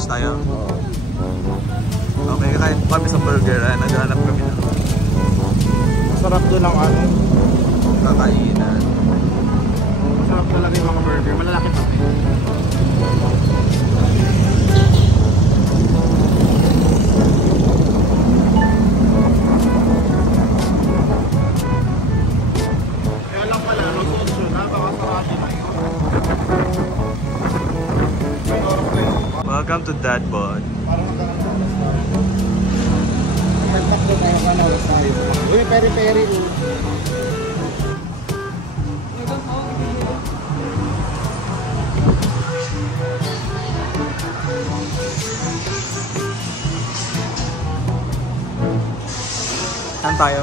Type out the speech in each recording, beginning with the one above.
Lunch tayo. Okay, kakain po kami sa burger. Naghanap kami na. Masarap doon ang ano. Kakainan. Masarap talaga yung mga burger. Malalaki pa. Kaya lang pala, Rosot yun. Napakasarap na yun. Welcome to Dad Bod. Nagpak doon tayo ka na tayo. Uy, peri-peri. Saan tayo?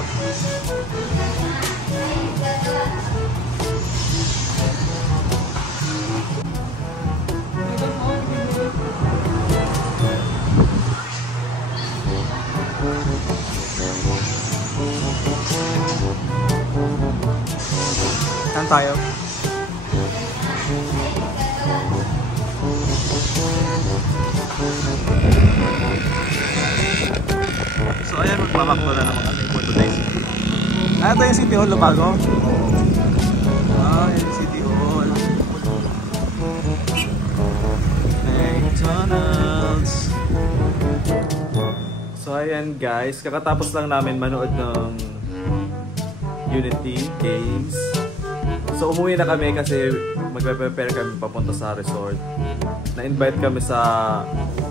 Saan tayo? So ayan, magmamakto na naman kami for today's video. Ito yung City Hall, bago? Ah, yung City Hall. McDonald's. So ayan guys, kakatapos lang namin manood ng Unity Games. So umuwi na kami kasi magpe-prepare kami papunta sa resort. Na-invite kami sa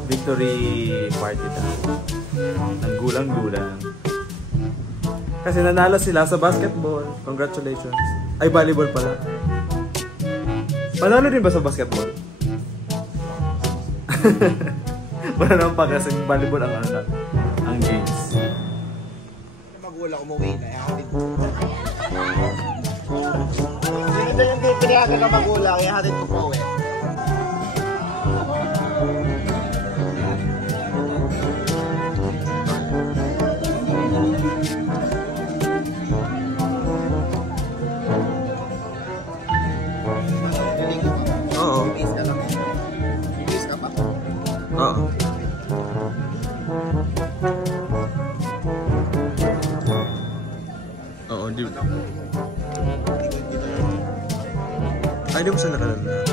victory party daw. Ng gulang-gulang. Kasi nanalo sila sa basketball. Congratulations. Ay, volleyball pala. Panalo din ba sa basketball? Wala naman pa kasi volleyball ang games. Magulang umuwi na yan. Sino yung pinayagan ng magulang? Ihatid ko po eh. Oo. Ibis ka lang. Ibis ka pa? Oo. Oo, di ba? Ay, di mo siya nakalala.